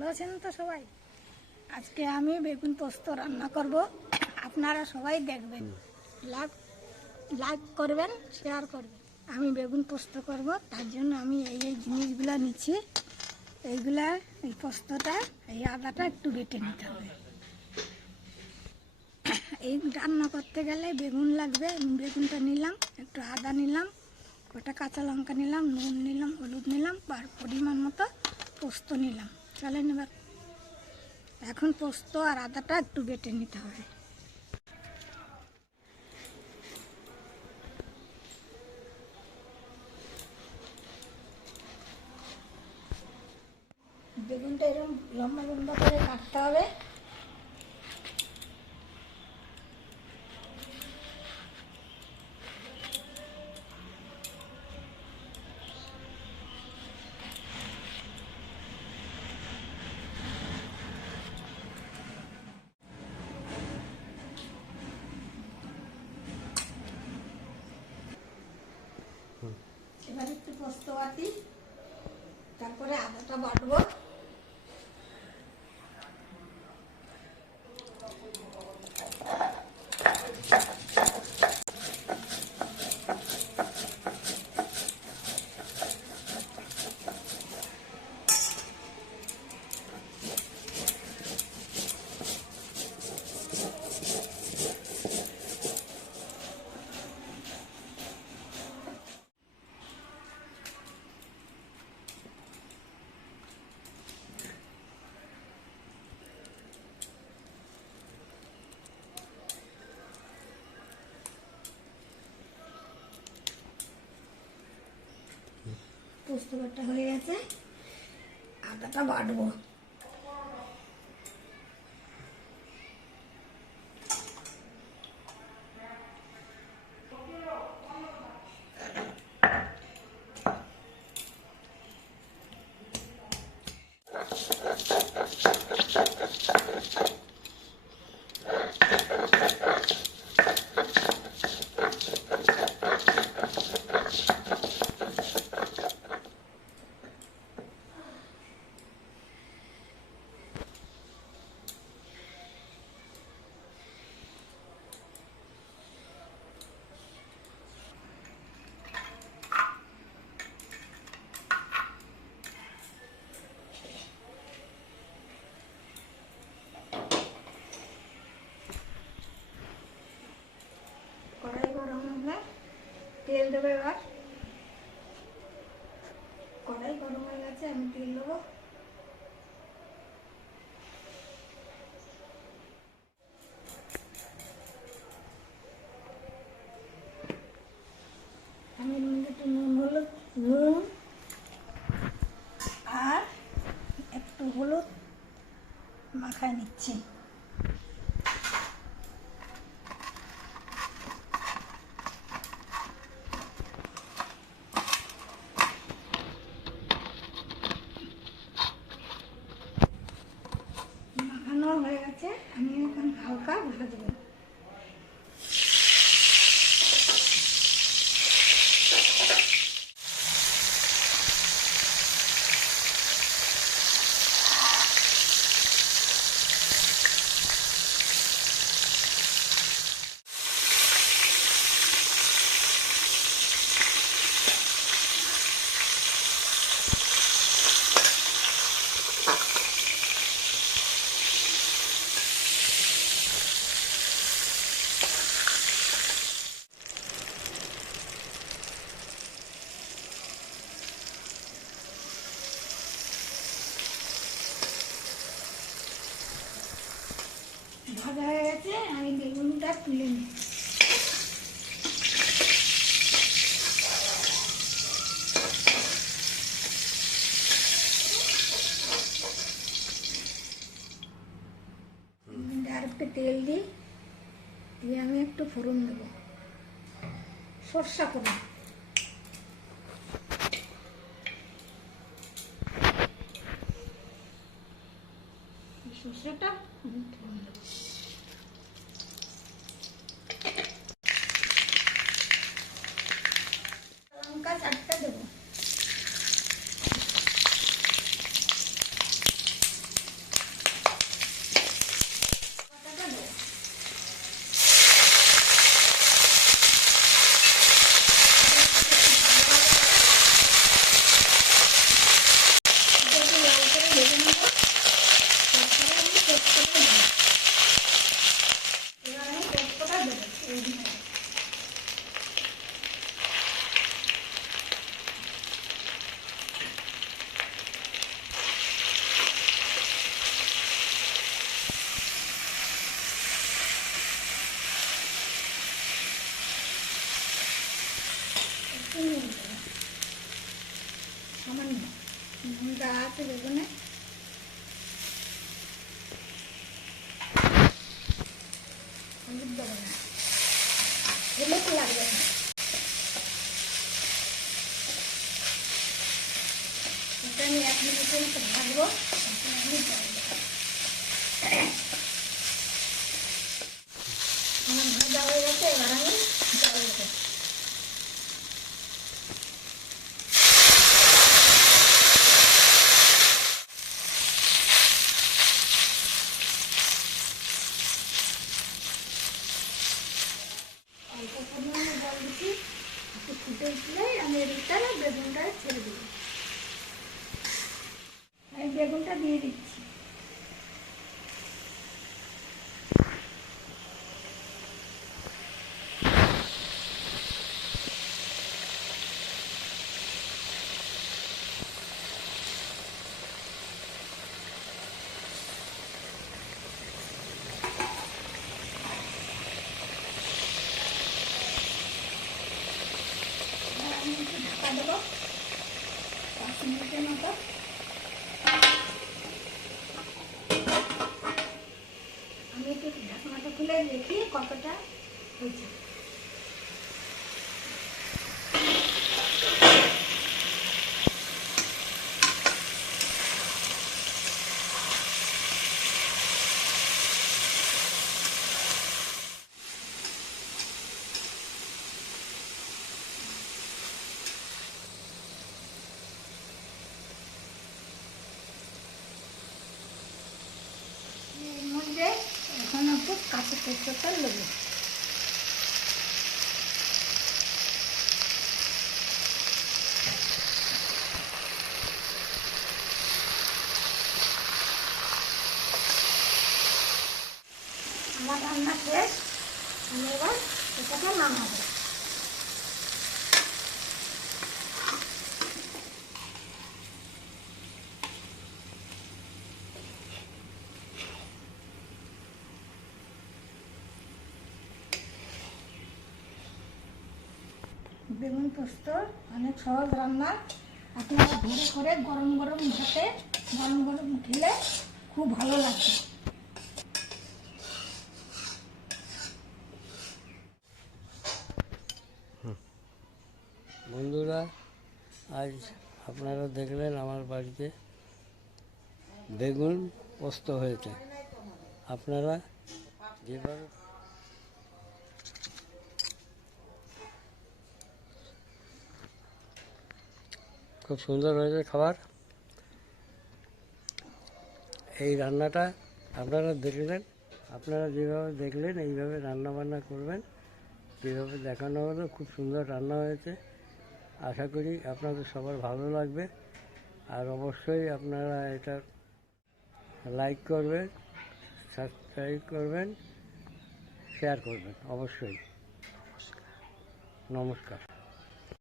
ভালো আছেন তো সবাই? আজকে আমি বেগুন পোস্ত রান্না করব, আপনারা সবাই দেখবেন, লাইক করবেন, শেয়ার করবেন। আমি বেগুন পোস্ত করব, তার জন্য আমি এই জিনিসগুলো নিচ্ছি। এইগুলা, এই পোস্তটা, এই আদাটা একটু বেটে নিতে হবে। এই রান্না করতে গেলে বেগুন লাগবে, বেগুনটা নিলাম, একটু আদা নিলাম, কটা কাঁচা লঙ্কা নিলাম, নুন নিলাম, হলুদ নিলাম, আর পরিমাণ মতো পোস্ত নিলাম। চলেন এবার এখন পোস্ত আর আদাটা একটু বেটে নিতে হবে। বেগুনটা এরকম লম্বা লম্বা করে কাটতে হবে। এবার একটু পোস্ত বাটি, তারপরে আদাটা বাটবো। পোস্ত বাটা হয়ে গেছে, আদাটা বাটবো। কড়াই গরম হলে তেল দেবো। এবার কড়াই গরম হয়ে গেছে, আমি তেল দেবো। আমি একটু নুন আর একটু হলুদ মাখায় নিচ্ছি। মাখানো হয়ে গেছে, আমি এখন হালকা ভাজবো। ভাজা হয়ে গেছে, আমি বেগুনটা তুলে নিই। আর একটু তেল দিই, দিয়ে আমি একটু ফোড়ন দেবো, সরষা করে। সরষেটা ফোড়ন দেবো। লঙ্কা 4টে দেবো। আছে বেগুনে। হলুদ দেবো না, হলুদ লাগবে না। এটা আমি 1 মিনিটের মতো ভাজবো। তারপরে আমি জল দেবো। আমার ভাজা হয়ে গেছে, এবার আমি জল দেবো। অল্প পরিমাণে জল দিচ্ছি, একটু ফুটে উঠলে আমি এর ভিতরে বেগুনটা ছেড়ে দেবো। আমি বেগুনটা দিয়ে দিচ্ছি। এবার আমি একটু ঢাকা দেবো 5 মিনিটের মতো। আমি একটু ঢাকনাটা খুলে দেখি কতটা হয়েছে। এর মধ্যে এখন একটু কাঁচা পেঁয়াজটা নেবো। আমার রান্না শেষ, আমি এবার এটাকে নামাবো। বেগুন পোস্ত অনেক সহজ রান্না। আপনারা ঘরে করে গরম গরম ভাতে গরম গরম খেলে খুব ভালো লাগবে। বন্ধুরা, আজ আপনারা দেখলেন আমার বাড়িতে বেগুন পোস্ত হয়েছে। আপনারা যেভাবে খুব সুন্দর হয়েছে খাবার। এই রান্নাটা আপনারা দেখলেন, আপনারা যেভাবে দেখলেন এইভাবে রান্না বান্না করবেন। যেভাবে দেখানো হলো খুব সুন্দর রান্না হয়েছে। আশা করি আপনাদের সবার ভালো লাগবে। আর অবশ্যই আপনারা এটা লাইক করবেন, সাবস্ক্রাইব করবেন, শেয়ার করবেন অবশ্যই। নমস্কার।